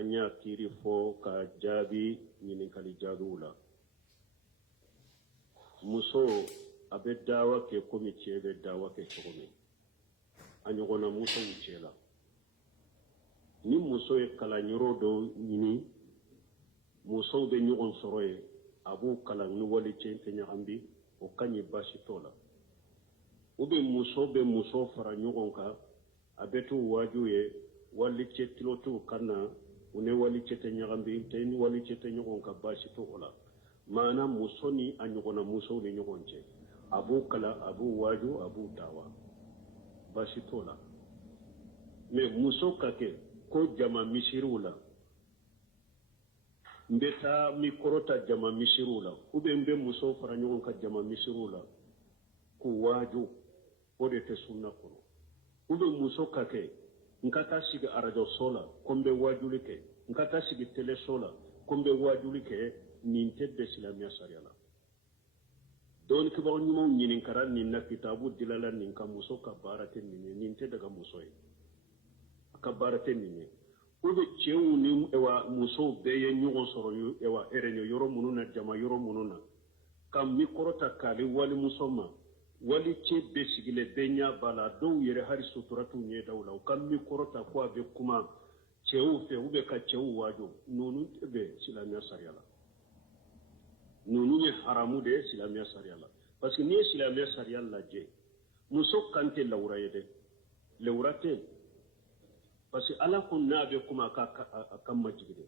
anya kiri fo ka jabi ɲininkali jaabiw la muso a bɛ dawa kɛ komi cɛ bɛ dawa kɛ cogo min a ɲɔgɔnna musow cɛ la ni muso ye kalanyɔrɔ dɔ ɲini musow bɛ ɲɔgɔn sɔrɔ ye a b'o kalan ni wali cɛ tɛ ɲagami bi o ka ɲi baasi t'o la ou bien muso bɛ muso fara ɲɔgɔn kan a bɛ to wajibu ye wali cɛ tilo t'o kan na u ni wali cɛ tɛ ɲagami tɛ ni wali cɛ tɛ ɲɔgɔn kan baasi t'o la maana muso ni a ɲɔgɔnna musow ni ɲɔgɔn cɛ a b'o kalan a b'o wajibu a b'o dawa baasi t'o la mais muso ka kɛ ko jama misiriw la n bɛ taa mi kɔrɔta jama misiriw la ou bien n bɛ muso fara ɲɔgɔn kan jama misiriw la ko wajibu o de tɛ sunna kɔnɔ ou bien muso ka kɛ n ka taa sigi arajo so la ko n bɛ wajuli kɛ n ka taa sigi tele so la ko n bɛ wajuli kɛ nin tɛ bɛn silamɛya sariya la dɔɔni kibaru ɲumanw ɲininkara nin na kitabu dilala nin ka muso ka baara tɛ nin ye nin tɛ daga muso ye a ka baara tɛ nin ye ou bien cɛw ni musow bɛɛ ye ɲɔgɔn sɔrɔ erɛɲɛ yɔrɔ minnu na jama yɔrɔ minnu na ka mi kɔrɔta k'ale walimuso ma wali cɛ bɛɛ sigilen bɛɛ ɲɛ b'a la dɔw yɛrɛ hali sutura t'u ɲɛdaw la u ka mi kɔrɔta ko a bɛ kuma cɛw fɛ ou bien ka cɛw waajo ninnu tɛ bɛn silamɛya sariya la ninnu ye haramu de ye silamɛya sariya la parce que n'i ye silamɛya sariya lajɛ muso kan tɛ lawura ye dɛ lawura tɛ parce que ala ko n'a bɛ kuma a ka majigi de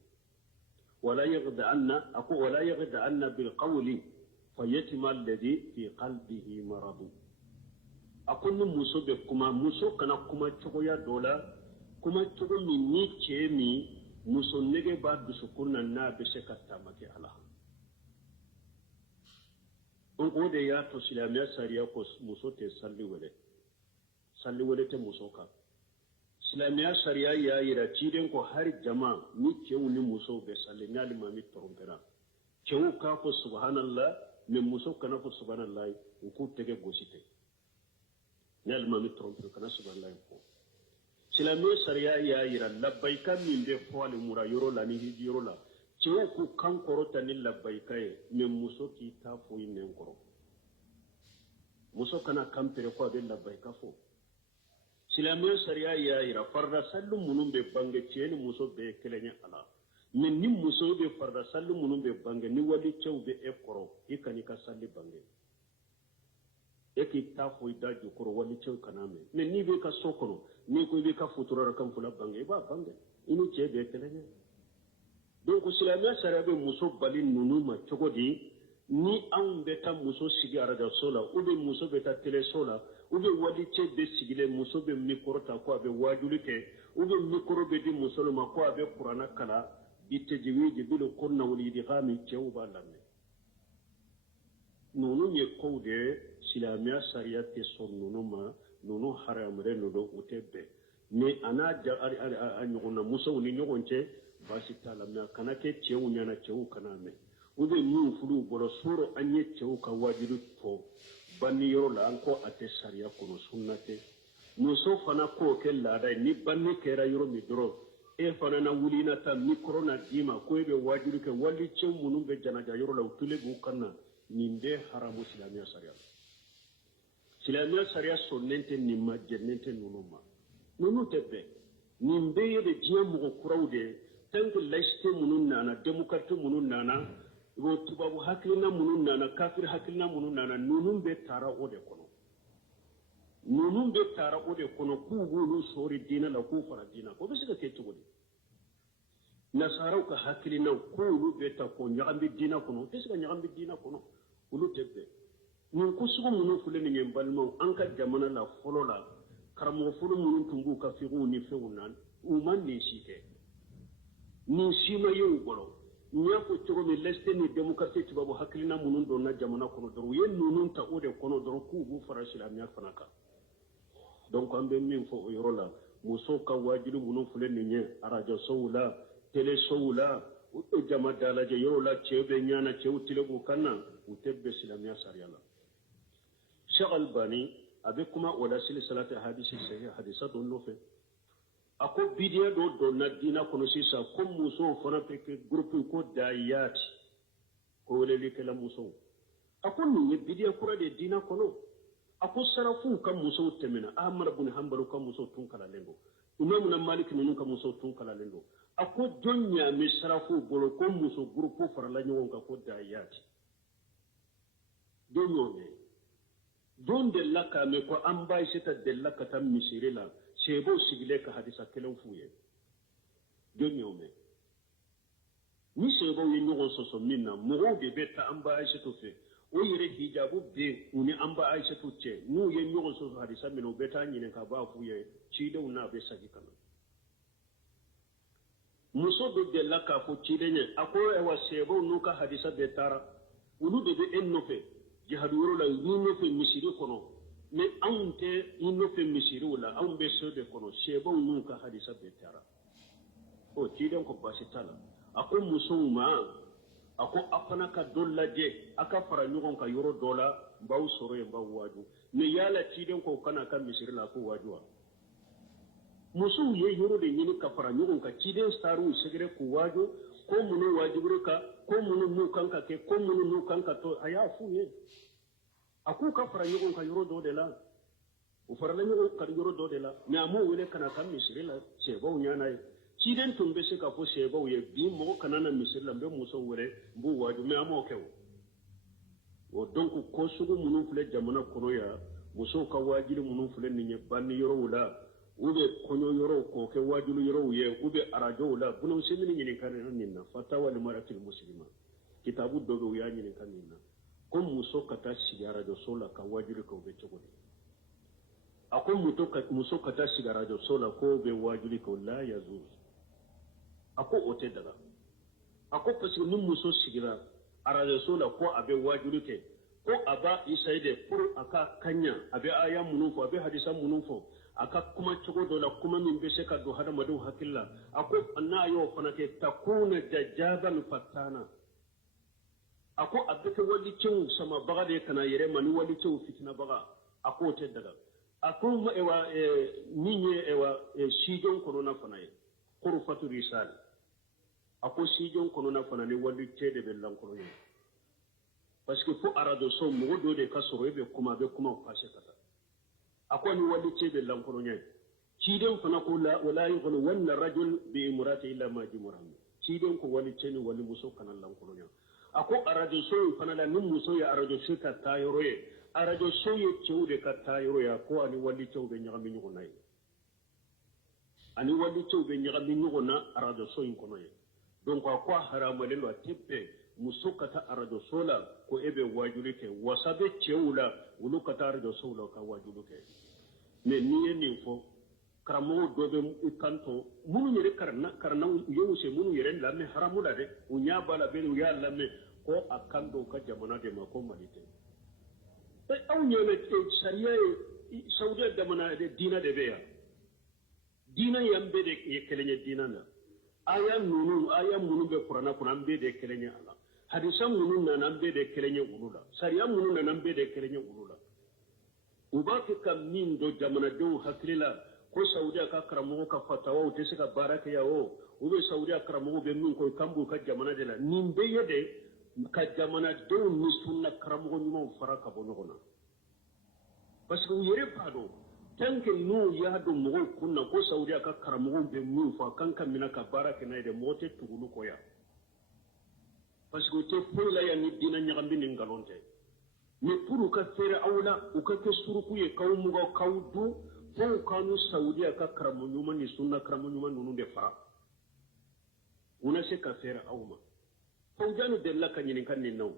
wala yaghda'anna bil qawli fayatima alladhi fi qalbihi marad a ko ni muso bɛ kuma muso kana kuma cogoya dɔ la kuma cogo min ni cɛ min muso nege b'a dusukun na n'a bɛ se ka taama kɛ ala o de y'a to silamɛya sariya ko muso tɛ salli wele tɛ muso kan silamɛya sariya y'a yira ciden ko hari jama ni cɛw ni musow bɛ salli ni alimami tɔrɔmpera cɛw k'a fɔ subhanallah mais muso kana fɔ subhanallah u k'u tɛgɛ gosi tɛ ni alimami tɔrɔmpera kana subhanallah fɔ silamɛya sariya y'a yira labbaika min bɛ fɔ alimura yɔrɔ la ni hiji yɔrɔ la cɛw k'u kan kɔrɔta ni labbaika ye mais muso k'i ta fɔ i nɛn kɔrɔ muso kana kan pere ko a bɛ labbaika fɔ silamɛya sariya y'a yira farda sallu minnu bɛ bange cɛ ni muso bɛɛ ye kelen ye a la mais ni muso bɛ farda sallu minnu bɛ bange ni wali cɛw bɛ e kɔrɔ i kan'i ka salli bange e k'i ta fɔ i da jukɔrɔ wali cɛw kana mɛn mais n'i bɛ ka so kɔnɔ n'i ko i bɛ ka futura kan fula bange i b'a bange i ni cɛ bɛɛ kelen ye donc silamɛya sariya bɛ muso bali ninnu ma cogo di ni anw bɛ taa muso sigi arajoso la ou bien muso bɛ taa teleso la ou bien wali cɛ bɛ sigilen muso bɛ mikoro ta ko a bɛ wajuli kɛ ou bien mikoro bɛ di muso ma ko a bɛ kuranna kalan bi tajwid bil qur'an wal idgham cɛw b'a lamɛn ninnu ye kow de silamɛya sariya tɛ sɔn ninnu ma ninnu haramuyalen don o tɛ bɛn mais a n'a a ɲɔgɔnna musow ni ɲɔgɔn cɛ baasi t'a la mais a kana kɛ cɛw ɲɛna cɛw kana mɛn ou bien min furu bɔra sɔrɔ an ye cɛw ka wajibi fɔ banni yɔrɔ la an ko a tɛ sariya kɔnɔ sunna tɛ muso fana k'o kɛ laada ye ni banni kɛra yɔrɔ min dɔrɔn e fana na wuli na taa mikoro na d'i ma ko e bɛ wajibi kɛ wali cɛw minnu bɛ janaja yɔrɔ la u tulen b'u kan na nin bɛɛ haramu silamɛya sariya la silamɛya sariya sɔnnen tɛ nin ma jɛnnen tɛ ninnu ma ninnu tɛ bɛn nin bɛɛ ye de diɲɛ mɔgɔ kuraw de ye tant que laïcité minnu nana démocratie minnu nana tubabu hakilina minnu nana kafiri hakilina minnu nana ninnu bɛ taara o de kɔnɔ ninnu bɛ taara o de kɔnɔ k'u b'olu sɔɔri diinɛ la k'u fara diinɛ o bɛ se ka kɛ cogo di nasaraw ka hakilinaw k'olu bɛ ta k'o ɲagami diinɛ kɔnɔ o tɛ se ka ɲagami diinɛ kɔnɔ olu tɛ bɛn nin ko sugu minnu filɛ nin ye balimaw an ka jamana la fɔlɔ la karamɔgɔ fɔlɔ minnu tun b'u ka fiqhw ni fɛnw na u ma nin si kɛ nin si ma ye u bolo n y'a fɔ cogo min laïcité ni démocratie tubabu hakilina minnu donna jamana kɔnɔ dɔrɔn u ye ninnu ta o de kɔnɔ dɔrɔn k'u b'u fara silamɛya fana kan donc an bɛ min fɔ o yɔrɔ la musow ka wajibi minnu filɛ nin ye arajosow la telesow la jama dalajɛ yɔrɔ la cɛw bɛ ɲana cɛw tile b'u kan na u tɛ bɛn silamɛya sariya la Sheikh Albani a bɛ kuma o la sili salati hadisi sahih hadisa dɔ nɔfɛ ako bidiya do na dina kono sisa ko muso fana peke groupe ko dayati ko lele kala muso ako ni bidiya kura de dina kono ako sarafu kan muso temena ahmad ibn hanbal kan muso tun kala lengo imam na malik nun kan muso tun kala lengo ako jonya mi sarafu bolo ko muso groupe fara la nyon ka ko dayati donyo ne don de laka me ko an bai sita de laka tan misirila shebo sigile ka hadisa kelen fuye donyo me ni shebo yi nyugo soso minna mo de beta an bai sita fe o yire hijabu be uni an bai sita ce nu ye nyugo soso hadisa mino beta nyine ka ba fuye ci de una be sagi kana muso do de laka fo ci de nye ako e wa shebo nu ka hadisa betara ulu de be ennofe jihadu yoro la yino fe misiri kono me anunte yino fe misiri wala an be sobe kono shebon nun ka hadisa betara o tiden ko basitala ako musuma ako afana ka dollaje aka fara nyugon ka yoro dola baw soro e baw waju me yala tiden ko kana ka misiri la ko wajuwa musu ye yoro de nyini ka fara nyugon ka tiden staru segere ko waju ko munu wajibuka ko munu nukanka ke ko munu nukanka to aya fuye aku ka fara yugon ka yoro do de la u fara la yugon ka yoro do de la me amu wele kana kan misiri la sebo nyana ci den tumbe se ka fo sebo ye bi mo kana na misiri la be muso wore bu waju me amu kewo o donc ko sugu munu fule jamana kono ya muso ka wajili munu fule ni banni yoro wala ube konyo yoro ko ke wajulu yoro ye ube arajo wala bunu semini nyini kan ninna fatawa li maratil muslima kitabu dogo ya nyini kan ninna ko muso kata sigara do sola ka wajulu ko be chogodi ako muso kata sigara do sola ko be wajulu ko la yazuz ako ote daga ako pasi ni muso sigira arajo sola ko abe wajulu ke ko aba isaide pour aka kanya abe aya munufo abe hadisa munufo aka kuma cogo do la kuma min be se ka do hada madu hakilla ako anna yo fana ke takuna dajjaban fatana ako abbe wali cew sama baga de kana yere mani wali cew fitina baga ako te daga ako ma ewa ninye ewa sijon kono na fana ye qurfatu risal ako sijon kono na fana ni wali cede be lan kono ye parce que fo arado so mo do de kasoro be kuma pashe kata akwai wani ce da lankoro ne shi den fa na kula wala yughlu wala rajul bi imrati illa ma jimran shi den ko wani ce ne wani muso kanan lankoro ne ako arajo so fa na da nin muso ya arajo shi ka tayoro ye arajo so ye ce de ka tayoro ya ko ani wali ce be nyami nyugo nay ani wali ce be nyami nyugo na arajo so in kono ye donc akwa harama le lo tippe muso kata arajo sola ko ebe wajulu ke wasabe cewula wulu kata arajo sola ka wajulu ke me niye ninfo karamo dobe kanto munu yere karna yewu se munu yere lamme haramu da de unya bala be ya lamme ko akando ka jamana de ma ko malite e awnya le sharia saudi da mana de dina de beya dina yambe de ye kelenye dina na aya munu be qur'ana kuran be de kelenye ala hadisa munu na nan be de kelenye ulula sharia munu na nan be de kelenye ulula ubaki kam min do jamana do hakrila ko saudi ka karamo ka fatawa te sika baraka yawo ube saudi karamo be min ko kambu ka jamana de la nimbe yede ka jamana do ni sunna karamo nyimo faraka bonogona parce que yere pado tanke no ya do mo kunna ko saudi ka karamo be min fa kanka mina ka baraka na de mote tugulu ko ya parce que te fola ya ni dina nyagambi ni ngalonte mais pour ka fere awla o ka ke suruku ye kawmu go kawdu fo kanu saudi ka karamo nyuma ni sunna karamo nyuma nunu de fara una se ka fere awma fo janu de la kan yin kan ni naw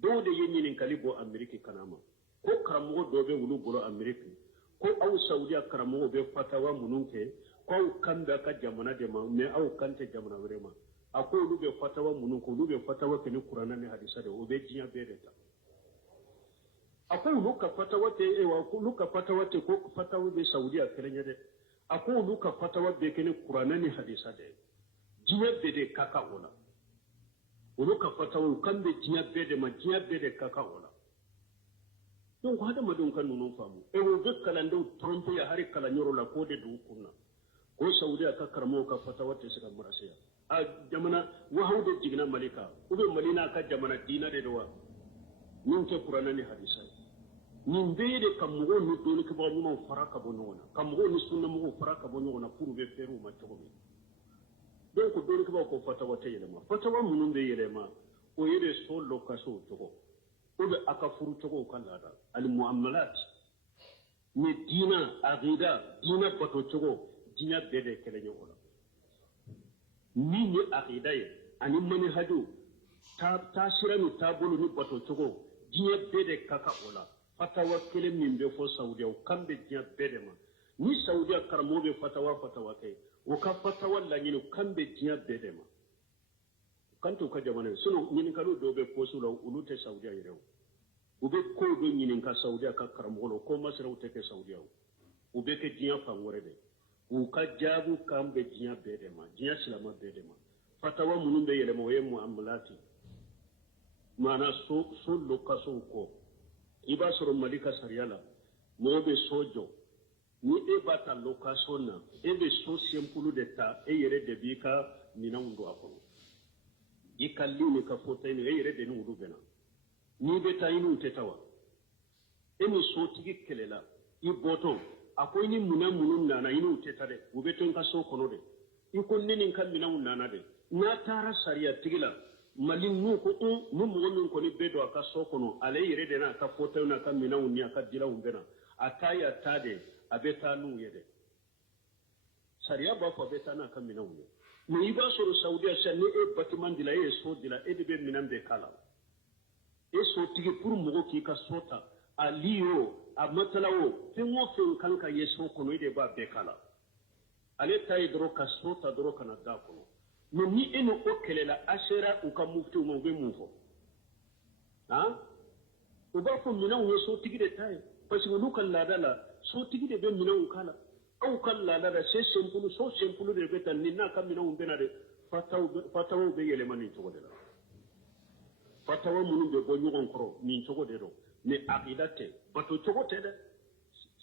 do de yin yin kalibo amerika kanama ko karamo do be wulu bolo amerika ko aw saudi karamo be fatawa mununke ko kanda ka jamana de ma me aw kante jamana vrema ako lu be fatawa mununko lu be fatawa ke ni qur'ana ne hadisa de o be jiya be de ta ako luka fatawa te ewa luka fatawa te ko fatawa be saudi a kelenya de ako luka fatawa be ke ni qur'ana ne hadisa de jiya be de kaka ona luka fatawa kan be jiya be de ma jiya be de kaka ona don ko hada madon kan nunu famu e wo be kala ndo trompe ya hari kala nyoro la ko de du kunna ko saudiya ka karamo ka fatawa te sika murasiya a jamana wa hawde jigna malika ube malina ka jamana dina de do wa min ke qur'ana ni hadisa min beede kam mo ni doni ko ba mo faraka bo nona kam mo ni sunna mo faraka bo nona pour be feru ma to mi donc doni ko ba ko fatawa te yelema fatawa munun be yelema o yede so lokaso to ko ube aka furu to ko kan lada al muamalat ni dina aqida dina bato to ko dina bede kele nyola ni ni aqida ye ani mani haju ta sirani ta bolu ni bato to ko dina bede kaka ola fatawa kele min be fo saudiya o kambe dina bede ma ni saudiya karamo be fatawa ke o ka fatawa la ni kambe dina bede ma kanto ka jamana suno ni kalu do be posula ulute saudiya yero ube ko do ni ka saudiya ka karamo ko masra o teke saudiya o be ke dina fangore de o ka jabu kambe dina bede ma dina silama bede ma fatawa munun be yele mo ye muamalati mana so lokaso ko iba soro malika sariala mo be sojo ni e bata lokaso na e be so sempulu de ta e yere de bika ni na ndo akono ikalli ni ka fota ni e yere de ni udu bena ni be ta inu tetawa e mi so tigi kelela i boto akoy ni munun na inu tetade u be ton ka so kono de i ko ni kan mina unana de na tara sariya tigila malin nu ko nu mo min ko ni bedo aka so kono ale yere de na ka fota na ka mina unni aka dila umbena ataya tade abeta nu yede sariya ba ko beta na ka mina unni ni iba soro saudiya shanne e batiman dila e so dila e de be minan be kala e so tigi pour mo ki ka sota aliyo a matalawo tingo fin kanka yeso kono ide ba be kala ale tay dro ka sota dro kana da kono no ni eno okelela ashera ukamuftu mo be mufo ha o ba fo mina wo so tigi de tay parce que lu kan la dala so tigi de be mina ukala au kan la dala se sempulu de betan ni na kam mina umbena de fataw be yele mani to de la fatawa munu be bo nyogon kro ni to de do ne aqidate bato to de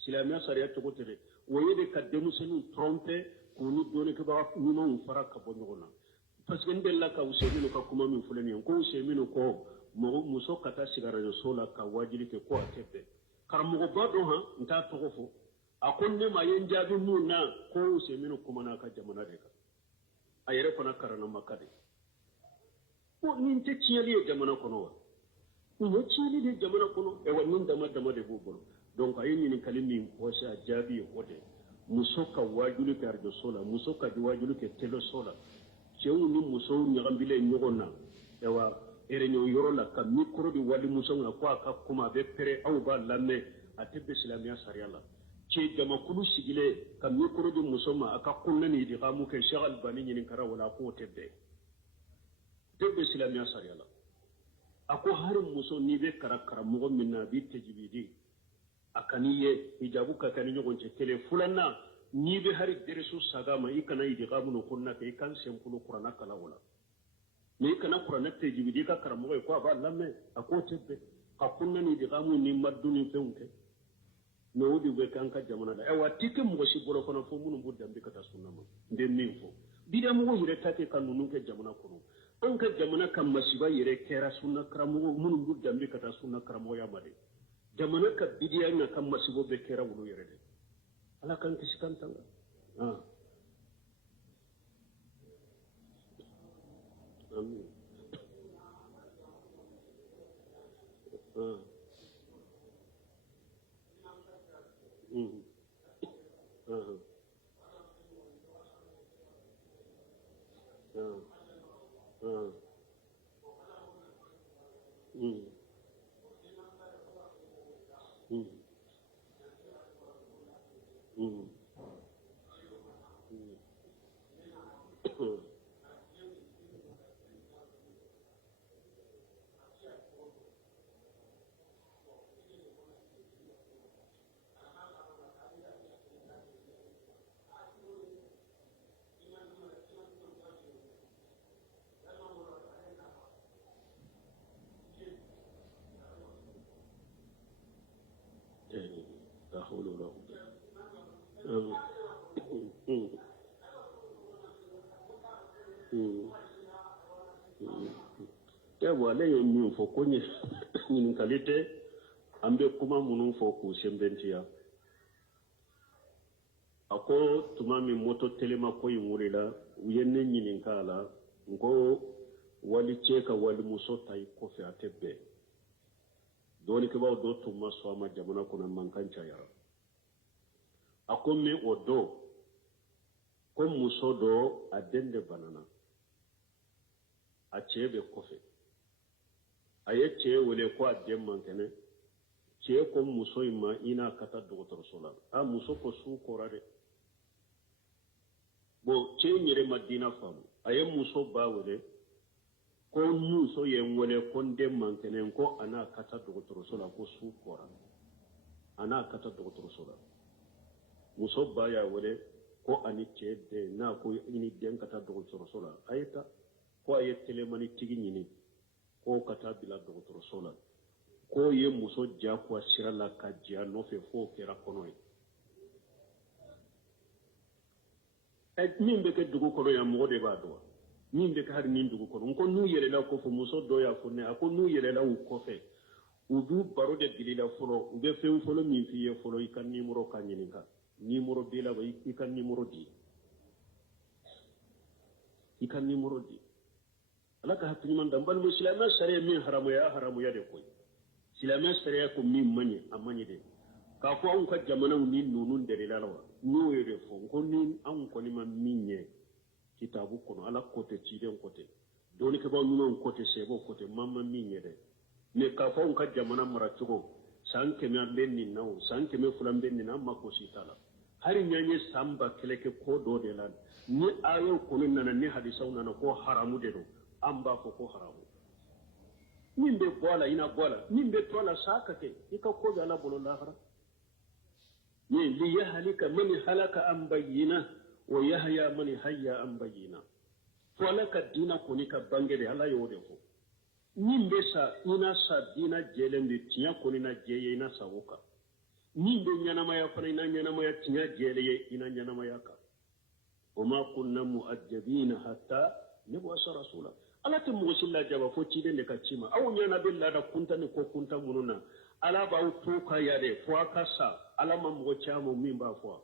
silamiya sariya to de wo yede ka demusenu tromper ko ni doni ke ba ni non faraka bo nyogona parce que ndella ka usebino ka kuma min fulani ko usebino ko mo muso kata sigara yo sola ka wajili ke ko atebe karamo ba do ha nta to ko fo akon ne ma yen jabi mun na ko usebino kuma na ka jamana de ka ayere kona karana makade ko nin te ciyali e jamana kono wa no ciyali de jamana kono e wannan dama de bobolo donc ayini ni kalimi ko sa jabi o de muso ka wajulu ke arjo sola muso ka wajulu ke telo sola cewu ni muso nyagambile nyogona ewa erenyo yorola ka mikro di wali muso na kwa ka kuma be pere au ba lamme atebe islamia sariala ce jama kulu sigile ka mikro di muso ma aka kunna ni di gamu ke shagal bani ni kara wala ko tebe islamia sariala ako harin muso ni be karakara mo minna bi tejibidi akaniye hijabu ka kani nyogon ce tele fulanna ni be hari deresu sagama ikana idi gamuno kunna ke kan sempulu qur'ana kala wala ni kana qur'ana te jibidi ka karamo ko ba lamme ako tebbe ka kunna ni idi gamu ni maduni feunke no wudi be kan ka jamana da e watike mo shi boro kono fo munum budda be kata sunna ma den min fo bida mo hire take kan nunun ke jamana kono an ka jamana kan masiba yire kera sunna karamo munum budda be kata sunna karamo ya made jamana ka bidiya na kan masibo be kera wulu yire de ala kan kisikan tanga amin لا حول ولا قوة ya wale min fo ko ni kalite ambe kuma munun fo ku sembentiya ako tuma min moto telema ko yimurila uyenne nyinin kala ngo wali cheka wali muso tay ko fe atebbe doni ke baw do tuma so ma jamana kuna mankancha yara ako me odo ko muso do adende banana a chebe kofe aye che wole ko adem mankene che ko muso ima ina kata doctor sola a muso ko su korare bo che nyere madina famu aye muso ba wole ko muso ye wole ko dem mankene ko ana kata doctor sola ko su kora ana kata doctor sola muso ba ya wole ko ani che de na ko ini den kata doctor sola ayeta ko aye telemani tigi nyini ko kata bila doctor sola ko ye muso ja ko sirala ka ja no fe fo kera kono min be ke dugu kono ya mo de ba do min be ka har min dugu kono ko nu yele la ko fo muso do ya fo ne ako nu yele la ko fe u du baro de dilila folo u be fe folo min fi ye folo i kan numero ka nyininka numero de la i kan numero di i kan numero di alaka hakki man dan bal muslima sare min haramu ya de koy silama sare ko min manye amanye de ka ko an ka jamana ni nunun de lalawa no yere fo ko ni an ko ni man minye kitabu kono ala kote ciden kote doni ke ba nunon kote sebo kote mamma minye de ne ka ko an ka jamana mara tugo sanke mi ben ni nawo sanke me fulan ben ni na makko sitala hari nyanye samba keleke ko do de lan ni ayo ko nana ni hadisa nana ko haramu de do amba ko haramu min be bola ina bola min be tola sakate ika ko da la bolo lahara ni li yahlika man halaka an bayyina wa yahya man hayya an bayyina folaka dina ko ni ka bangede ala yode ko min be sa ina sa dina jelende tiya ko ni na jeye ina sawuka min be nyana maya fana ina nyana maya tiya jeleye ina nyana maya ka وما كنا مؤدبين حتى نبعث رسولا ala te mo silla jaba fo ci de ka cima aw nyana billa da kunta ni ko kunta mununa ala ba to ka ya de fo akasa ala ma mo chamo min ba fo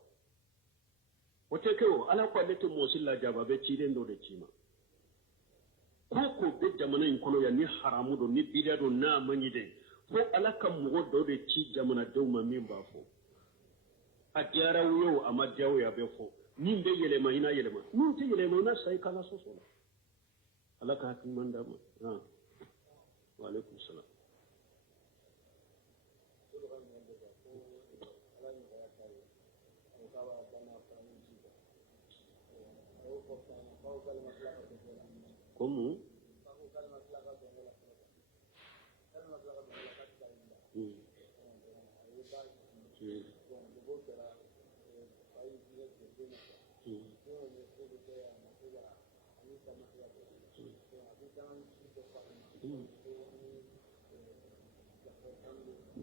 o te ko ala ko de te mo silla jaba be ci de ndo de cima ko be jamana in kono ya ni haramu do ni bidia do na manyi de fo ala kam mo do de ci jamana do ma min ba fo a jara wo ama jawo ya be fo min be yele ma ina yele ma min te yele ma ina sai kala so so ala ka hakin man dama wa alaikum salam como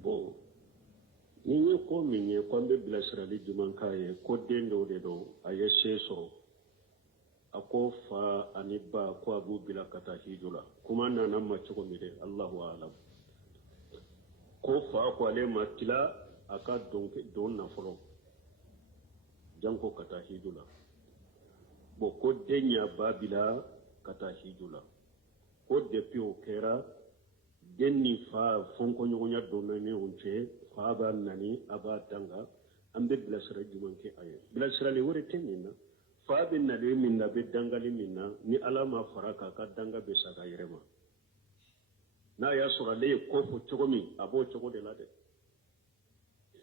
bon ni ko min ye ko be bilasirali juman kaye ko dendo de do aye seso ako fa ani ba ko abu bila kata hijula kuma nana ma chuko mi de Allahu a'lam ko fa ko ale matila aka don na folo janko kata hijula bo ko denya babila kata hijula ko depuis o kera denni fa fonko nyonya donna ne onche fa ba nani aba danga ambe bilasira jumanke aye bilasira le wore tenina fa be na le minna be dangali minna ni alama faraka ka danga be saka yerema na ya sura le ko fo chogomi abo chogo de la de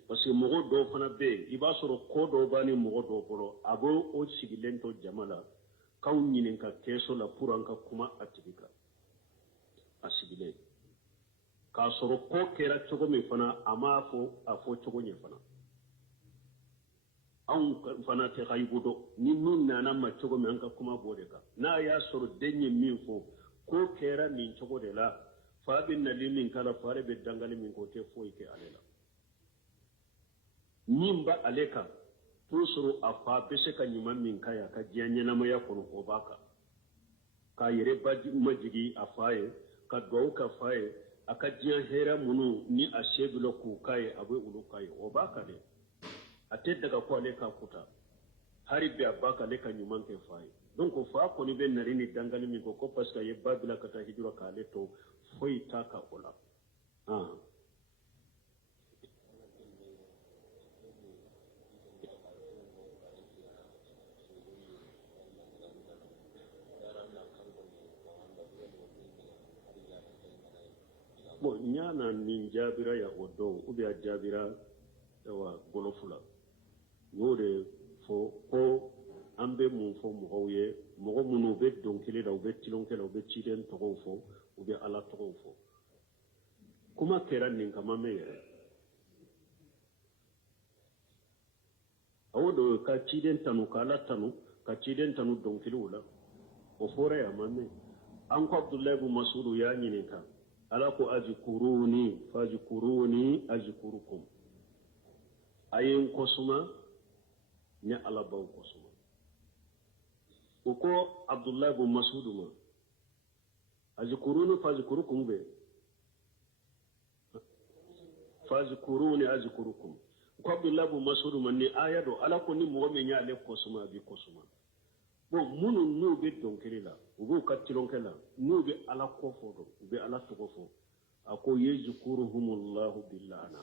parce que mogo do fana be iba soro ko do bani mogo do bolo abo o sigilento jamala kaw nyinin ka keso la puranka kuma atibika asigile ka soro ko kera chogo mi fana ama afo chogo nye fana an fana te khaybudo ni nun nana ma chogo mi anka kuma bode ka na ya soro denye mi fo ko kera min chogo de la fa bin na limin kala fare be dangali min ko te fo ike alela nimba aleka tusuru afa pese ka nyuma min kaya ka janya na maya kono ko baka ka yere baji majigi afaye ka duwawu ka fa ye a ka diɲɛ hɛrɛ minnu ni a se bila k'u ka ye a bɛ olu ka ye o b'a ka dɛ a tɛ daga ko ale ka kuta hari bi a ba ka ale ka ɲuman kɛ fa ye donc fa kɔni bɛ nari ni dangali min kɔ ko parce que a ye ba bila ka taa hijira k'ale to foyi t'a ka o la bon nyana nin jabira ya odo ubi a jabira wa golofula no de fo ko ambe mun fo mɔgɔw ye mɔgɔ minnu bɛ dɔnkili la u bɛ tilonkɛ la u bɛ ciden tɔgɔw fɔ u bɛ ala tɔgɔw fɔ kuma kɛra nin kama mɛ yɛrɛ awo do ka ciden tanu ka ala tanu ka ciden tanu dɔnkiliw la o fɔra ya ma mɛ an ko abdullahi ibn mas'ud y'a ɲininka ala ko azkuruni fazkuruni azkurukum ayen kosuma ni ala baw kosuma o ko abdullahi ibn mas'ud ma azkuruni fazkurukum be fazkuruni azkurukum ko abdullahi ibn mas'ud ma ni aya do ala ko ni mo me nya le kosuma bi kosuma bon munu n'u bɛ dɔnkili la u b'u ka tilonkɛ la n'u bɛ ala kɔ fɔ dɔn u bɛ ala tɔgɔ fɔ a ko yezkuruhumullahu bilana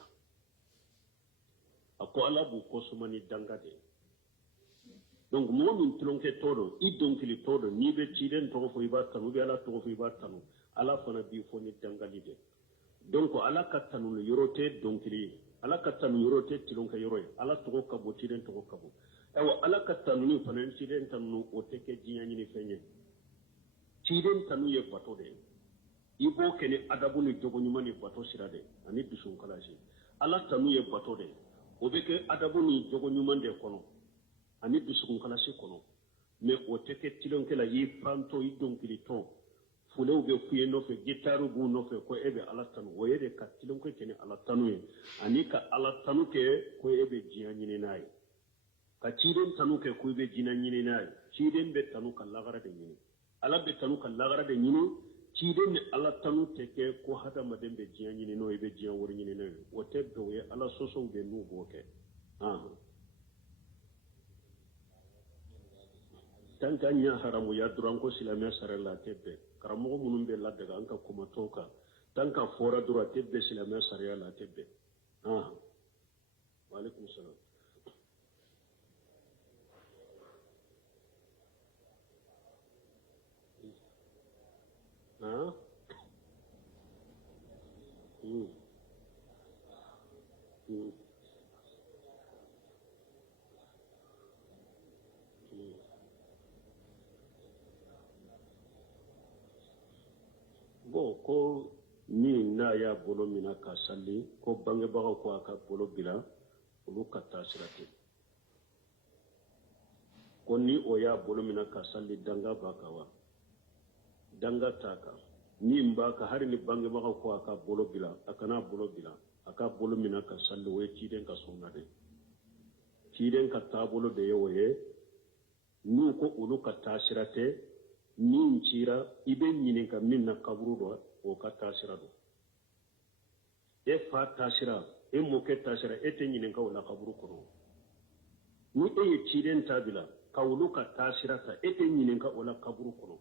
a ko ala b'u kɔsuma ni danga de donc mɔgɔ min tilonkɛ tɔ dɔn i dɔnkili tɔ dɔn n'i bɛ ciden tɔgɔ fɔ i b'a tanu u bɛ ala tɔgɔ fɔ i b'a tanu ala fana b'i fɔ ni dangali de donc ala ka tanu yɔrɔ tɛ dɔnkili ye ala ka tanu yɔrɔ tɛ tilonkɛ yɔrɔ ye ala tɔgɔ ka bɔ ciden tɔgɔ ka bɔ awa ala ka tanuni fana ciden tanu o tɛ kɛ diɲɛ ɲini fɛn ye ciden tanu ye bato de i b'o kɛ ni adabu ni jogo ɲuman ni bato sira de ani dusun kalasi ala tanu ye bato de o bɛ kɛ adabu ni jogo ɲuman de kɔnɔ ani dusun kalasi kɔnɔ mais o tɛ kɛ tilonkɛ la y'i panto i dɔnkilitɔ fulew bɛ f'i ye nɔfɛ gitari b'u nɔfɛ ko e bɛ ala tanu o ye de ka tilonkɛ kɛ ni ala tanu ye ani ka ala tanu kɛ ko e bɛ diɲɛ ɲini n'a ye ka ciden tanu kɛ ko i bɛ jinɛ ɲini n'a ye ciden bɛ tanu ka lagara de ɲini ala bɛ tanu ka lagara de ɲini ciden ni ala tanu tɛ kɛ ko hadamaden bɛ diɲɛ ɲini n'o i bɛ diɲɛ wari ɲini n'o ye o tɛ bɛn o ye ala sɔsɔw de n'u b'o kɛ tant que an y'a haramuya dɔrɔn ko silamɛya sara la a tɛ bɛn karamɔgɔ minnu bɛ ladaga an ka kumatɔw kan tant que a fɔra dɔrɔn a tɛ bɛn silamɛya sariya la a tɛ bɛn waaleykum salaam bon ko min n'a y'a bolo minɛ ka sali ko bangebagaw ko a ka bolo bila olu ka taa sira tɛ ko ni o y'a bolo minɛ ka sali danga b'a kan wa danga t'a kan min b'a kan hari ni bangebagaw ko a ka bolo bila a kana bolo bila a ka bolo minɛ ka sali o ye ciden ka sunna de ciden ka taabolo de ye o ye n'u ko olu ka taa sira tɛ min cira i bɛ ɲininka min na kaburu dɔ o ka taa sira dɔn e fa taa sira e mɔkɛ taa sira e tɛ ɲininka o la kaburu kɔnɔ ni e ye ciden ta bila ka olu ka taa sira ta e tɛ ɲininka o la kaburu kɔnɔ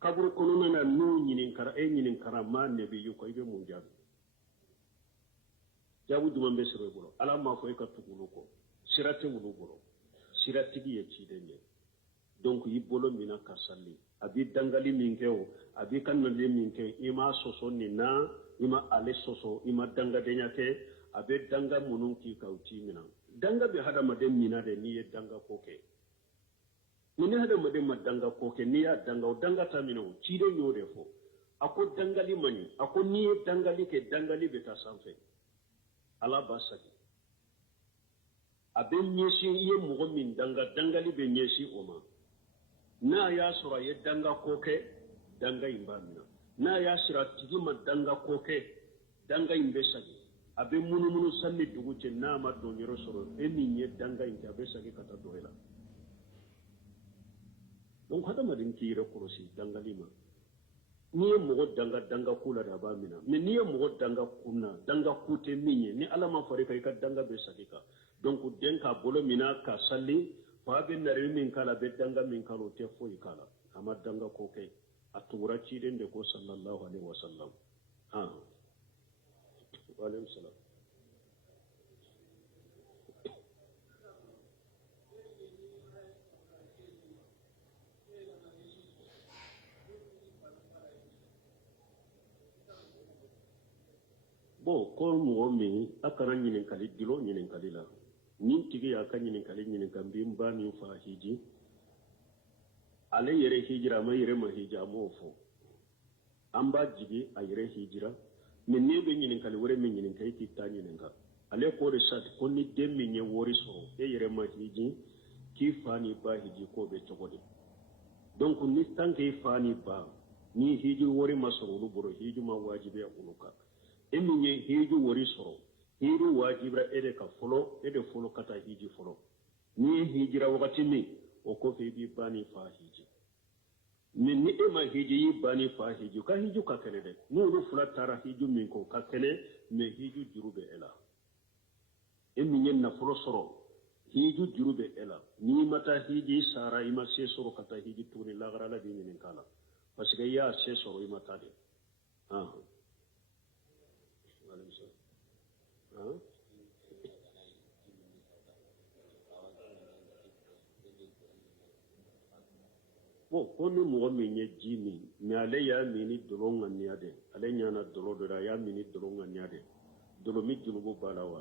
kaburu kɔnɔna na n'u ɲininkara e ɲininkara maa nɛbi y'u kan i bɛ mun jaabi jaabi jumɛn bɛ sɔrɔ i bolo ala m'a fɔ e ka tugu olu kɔ sira tɛ olu bolo siratigi ye ciden ye donc i bolo minɛ ka sali a b'i dangali min kɛ o a b'i ka nali min kɛ i m'a sɔsɔ nin na i ma ale sɔsɔ i ma dangadenya kɛ a bɛ danga minnu k'i kan u t'i minɛ danga bɛ hadamaden minɛ de n'i ye danga ko kɛ ni hadamaden ma danga ko kɛ n'i y'a danga o danga ta minɛ o ciden y'o de fɔ a ko dangali man ɲi a ko n'i ye dangali kɛ dangali bɛ taa sanfɛ ala b'a sagi a bɛ ɲɛsin i ye mɔgɔ min danga dangali bɛ ɲɛsin o ma n'a y'a sɔrɔ a ye danga ko kɛ danga in b'a minɛ n'a y'a sɔrɔ a tigi ma danga ko kɛ danga in bɛ sagi a bɛ munumunu sanni dugu cɛ n'a ma dɔn yɔrɔ sɔrɔ e min ye danga in kɛ a bɛ sagi ka taa dɔ e la donc hadamaden k'i yɛrɛ kɔlɔsi dangali ma niye mogo danga kula da ba mina mais niye mogo danga kunna danga kute minye ni ala ma fari kai ka danga be sadika donc den ka bolo mina ka salli fa be nare min kala be danga min kalo te foyi kala amma danga ko kai atura ci den de ko sallallahu alaihi wasallam wa alaikum salam bon ko mo mi akara nyinin kali dilo nyinin kali la nin tigi ya kan nyinin kali nyinin kan bi mba mi fa hiji ale yere hijira ma yere ma hija mo fo amba jigi a yere hijira min ne be nyinin kali wore min nyinin kai ki ta nyinin ka ale ko de sat ko ni dem mi nye wori so e yere ma hiji ki fani ba hiji ko be chogode donc ni tanke fani ba ni hiji wori masoro boro hiji ma wajibi ya kunuka eminye hiju wori soro hiru wajibra ede ka folo ede folo kata hiji folo ni hijira wakati mi o ko fe bi bani fa hiji ni ema hiji yi bani fa hiji ka hiju ka kene de nuru fula tara hiju min ko ka kene me hiju jurube ela eminye na folo soro hiju jurube ela ni mata hiji sara ima se soro kata hiji tuni lagara la bi min kala parce que ya se soro ima tade bon ko ni mɔgɔ min ye ji min mais ale y'a mini dɔrɔn ŋaniya de ale ɲana dɔrɔn de la a y'a mini dɔrɔn ŋaniya de dolomi junubu b'a la wa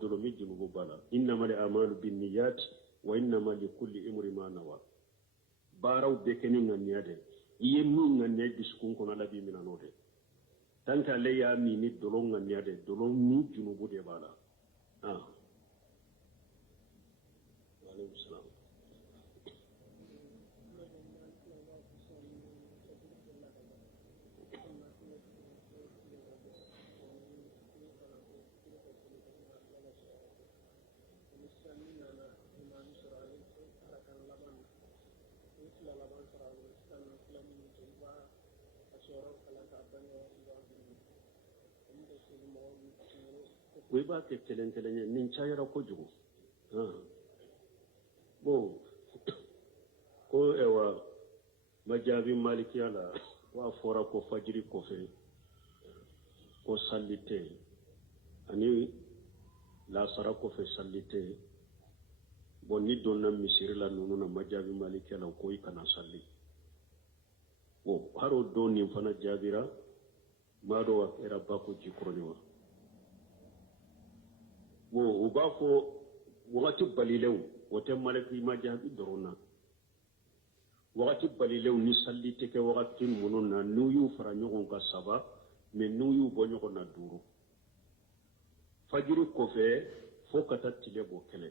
dolomi junubu b'a la innama al-a'malu binniyat wa innama likulli imrin ma nawa baaraw bɛɛ kɛ ni ŋaniya de i ye min ŋaniya dusukun kɔnɔ ala b'i minɛ n'o de tant que ale y'a mini dɔrɔn ŋaniya de dɔrɔn min junubu de b'a la waaleykum salaam ko i b'a kɛ kelen kelen ye nin cayara kojugu bon ko ewa majaabi malikiya la ko a fɔra ko fajiri kɔfɛ ko salli tɛ ani lasara kɔfɛ salli tɛ bon ni donna misiri la ninnu na majaabi malikiya la ko i kana salli bon haro don nin fana jaabira maa dɔ a kɛra ba ko jikɔrɔni wa bon u b'a fɔ wagati balilenw o tɛ maliki majaabi dɔrɔn na wagati balilenw ni salli tɛ kɛ wagati minnu na n'u y'u fara ɲɔgɔn kan 3 mais n'u y'u bɔ ɲɔgɔn na 5 fajiri kɔfɛ fo ka taa tile bɔ kɛlɛ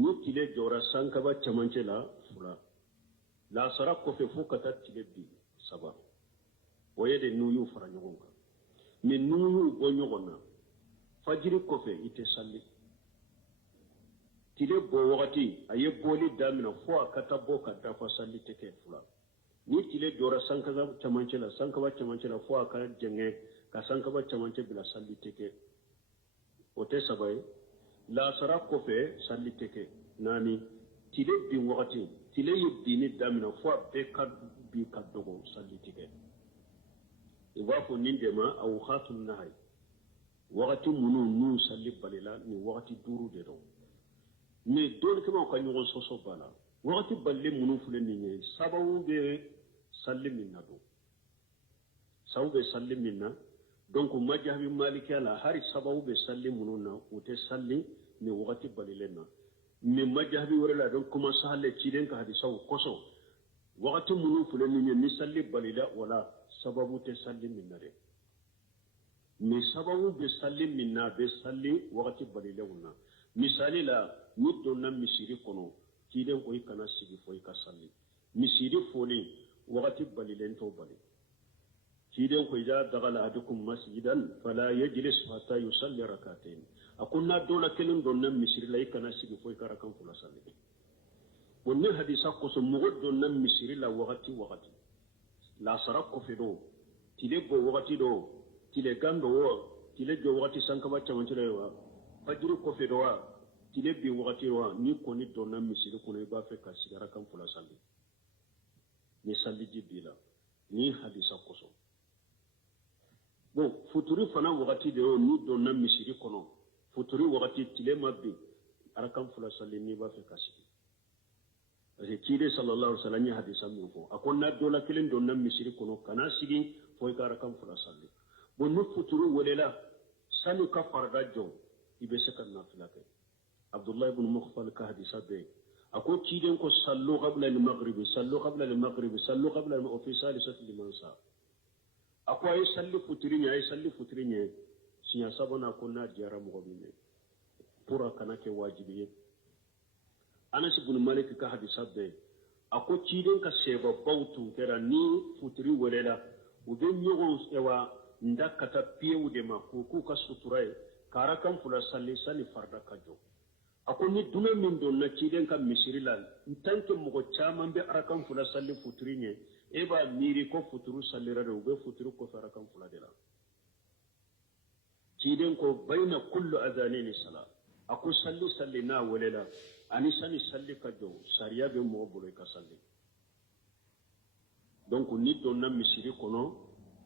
ni tile jɔra sankaba cɛmancɛ la 2 lasara kɔfɛ fo ka taa tile bin 3 o ye de n'u y'u fara ɲɔgɔn kan mais n'u y'u bɔ ɲɔgɔn na fajiri kɔfɛ i tɛ salli tile bɔ wagati a ye bɔli damina fo a ka taa bɔ ka dafa salli tɛ kɛ 2 ni tile jɔra sankaba cɛmancɛ la fo a ka jɛngɛ ka sankaba cɛmancɛ bila salli tɛ kɛ o tɛ 3 ye lasara kɔfɛ salli tɛ kɛ 4 tile bin wagati tile ye binni damina fo a bɛɛ ka bin ka dɔgɔ salli tɛ kɛ i b'a fɔ nin de ma awqatun nahyi wagati minnu n'u salli balila ni wagati 5 de don mais dɔɔnikɛlaw ka ɲɔgɔn sɔsɔ b'a la wagati balilen minnu filɛ nin ye sababu bɛ salli min na don sababu bɛ salli min na donc majaabi malikiya la hari sababu bɛ salli minnu na u tɛ salli ni wagati balilen na mais majaabi wɛrɛ la donc commence hale cilen ka hadisaw kɔsɔn wagati minnu filɛ nin ye ni salli balila wala sababu tɛ salli min na dɛ mais sababu bɛ salli min na a bɛ salli wagati balilenw na misali la ni donna misiri kɔnɔ cilen ko i kana sigi fo i ka salli misiri foli wagati balilen t'o bali cilen ko iza dagala ahadukum masjidan fala yajlis hatta yusalli rak'atayn a ko n'a dɔla kelen donna misiri la i kana sigi fo i ka rakan 2 salli bon ne hadisa kosɔn mɔgɔ donna misiri la wagati la sarako fedo tile go wakati do tile gando wo tile jo wakati sankaba chamanchire wa fajiri ko fedo wa tile bi wakati wa ni ko ni donna misiri ko ne ba fe ka sigara kan fula salli ni salli jibila ni hadisa koso bon futuri fana wakati de ni donna misiri kono futuri wakati tile mabbi arakan fula salli ni ba fe ka sigara Kide sallallahu alaihi wasallam ya hadisa min ko akonna dola kilen don nan misiri kono kana sigi foy kara kan fura salli bonu futuru wolela sanu ka farda jo ibe sakan na filake Abdullah ibn Mukhfal ka hadisa be ako kiden ko sallu qabla al-maghrib sallu qabla al-maghrib sallu qabla al-ofisal sat liman sa ako ay salli futuri nya sinya sabona konna jara mo gobine pura kana ke wajibi Anas ibn Malik ka hadisa be ako ciden ka seba bautu kera ni futuri welela ube nyogon ewa ndakata pieu de makuku ka suturai karakan fula salli farda kajo ako ni dume min don na ciden ka misrilal tanke mugo chaman be arakan fula salli futuri nye eba miri ko futuru salli rade ube futuru ko arakan fula dela ciden ko baina kullu adhanini sala ako salli na welela ani sani salli ka jo sariya be mo bolo ka salli donc ni donna misiri kono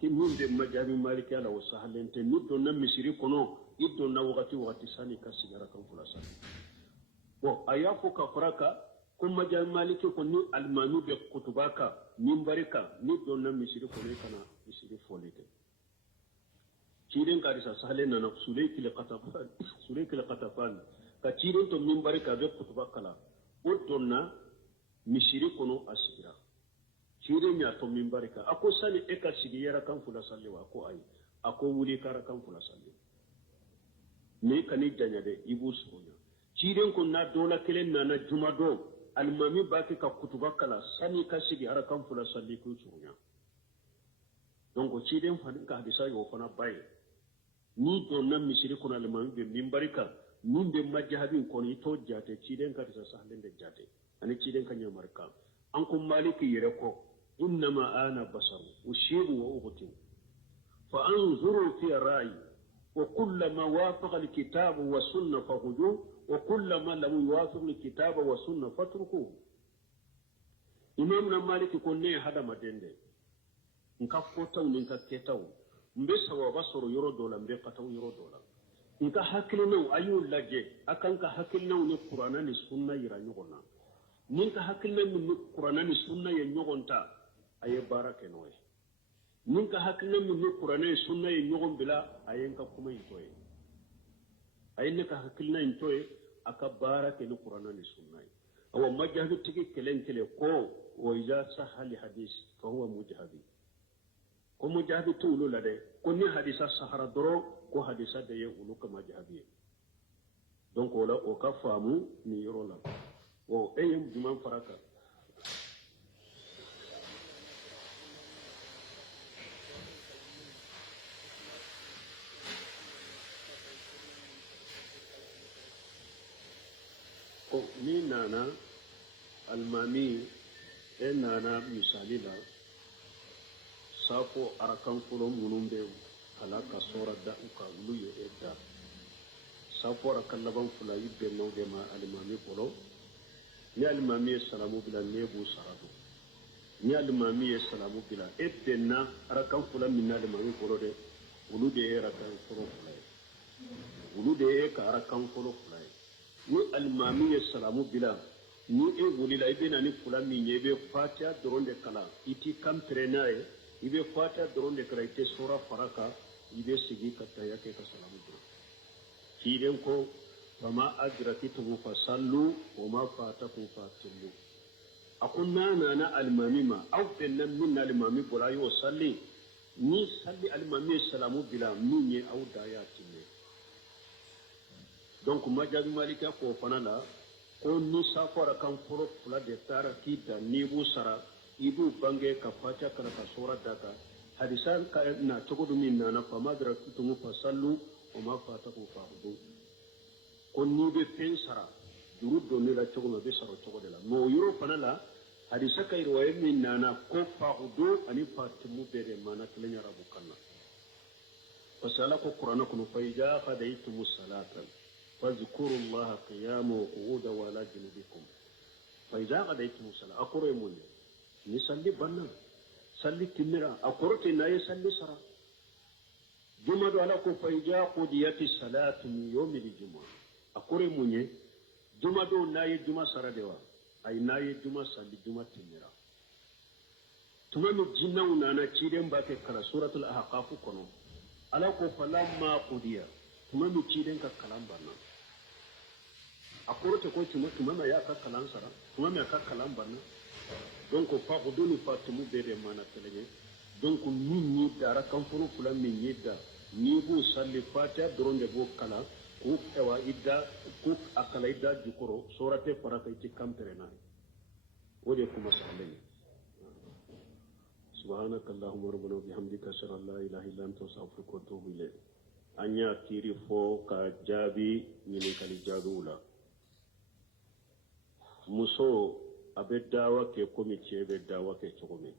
ki min de majabi maliki ala wasahalente ni donna misiri kono i donna wakati sani ka sigara kan fula salli bo ayafo ka faraka ko majabi maliki ko ni almanu be kutubaka min barika ni donna misiri kono kana misiri folite ciiden ka disa sahale nana sulay kile qatafan ka ciiden to min barika be kutuba kala o donna misiri kono asigira ciiden ya to min barika ako sani e ka sigi yara kan fula salli wa ko ay ako wuli kara kan fula salli ne kani janya de ibu sonya ciiden ko na dola kelen nana jumado almami baki ka kutuba kala sani ka sigi yara kan fula salli ko sonya donc ciiden fa ka hadisa yo fana baye ni donna misiri kono almami be min barika min be majhabin kono ito jate ciden ka tisa sahlen de jate ani ciden ka nyamarka an kun maliki yere ko innama ana basaru ushibu wa ughti fa anzuru fi ra'i wa kullama wafaqa alkitab wa sunna fahuju wa kullama lam yuwafiq alkitab wa sunna fatruku imam na maliki ko ne hada madende nka fotaw ni nka ketaw mbe sawa basoro yoro dola mbe qataw yoro dola nka hakilinaw ayu laje akan ka hakilinaw ni qur'ana ni sunna yira nyogona ninka hakilinaw ni qur'ana ni sunna ye nyogonta aye barake noy ninka hakilinaw ni qur'ana ni sunna ye nyogon bila ayenka kuma yitoy ayenne ka hakilinaw yitoy aka barake ni qur'ana ni sunna aw majhabi tigi kelen kele ko wa iza sahali hadith fa huwa mujhabi ko mujhabi tulu lade ko ni hadisa sahara doro ko hadisa da ye ulu kama jahabiye donc wala o ka famu ni yoro la o eyem diman faraka ko ni nana almami nana misali la safo arakan fulo munumbe ala ka sora da uka luye edda safora kallaban fula yibbe mawde ma alimami polo ni alimami salamu bila nebu sarado ni alimami salamu bila eddenna arakan fula min alimami polo de ulude era kan furo fula ulude ka arakan furo fula ni alimami salamu bila ni e wulila ibena ni fula min yebe fatia doronde kala iti kamprenae ibe fatia doronde kala ite sura faraka ibe sigi katta yake ka salamu do kiden ko fama adrakitum fasallu wama fatakum fatillu akunna nana almamima aw benna min almami bola yo salli ni salli almami salamu bila minye aw dayatine donc majabi malika ko fanala ko ni safara kan furo fula de tara kita ni bu sara ibu bange ka fatia kana ka sura daka hadisan ka na togodu min nana fama adrakitum fasallu wama fatakum fatillu ko ni be fen sara duru do ne la cogo be saro cogo de la mo yoro fana la hadisa kai riwaya min nana ko fa'udu ani fatimu bere mana kilenya rabu kanna fasala ko qur'ana kunu fa ija qadaytumus salata fadhkuru allaha qiyaman wa qu'udan wa ala junubikum fa ija qadaytumus salata akore mun ni salli banna salli timira akorote naye salli sara juma do ala ko fa ija qudiyati salatu min yawmil jumu'ah akore munye juma do naye juma sara dewa ay naye juma salli juma timira tuma mi jinna unana ciden bake kala suratul ahqaf kono ala ko falamma qudiya tuma mi ciden ka kalam banna akorote ko tuma ma ya ka kalam sara tuma ma ka kalam banna donc fa quduni fatimu bere mana telege donc min ni dara kan furu fulan min yidda ni bu salli fatiha doronde bo kala ku ewa idda ku akala idda jukoro sorate parata ci kampere na wode kuma sallani subhanaka allahumma rabbana wa bihamdika ashhadu an la ilaha illa anta astaghfiruka wa atubu ilayk anya tiri fo ka jabi ni kali jadula muso abe dawa ke komi ce be dawa ke chogome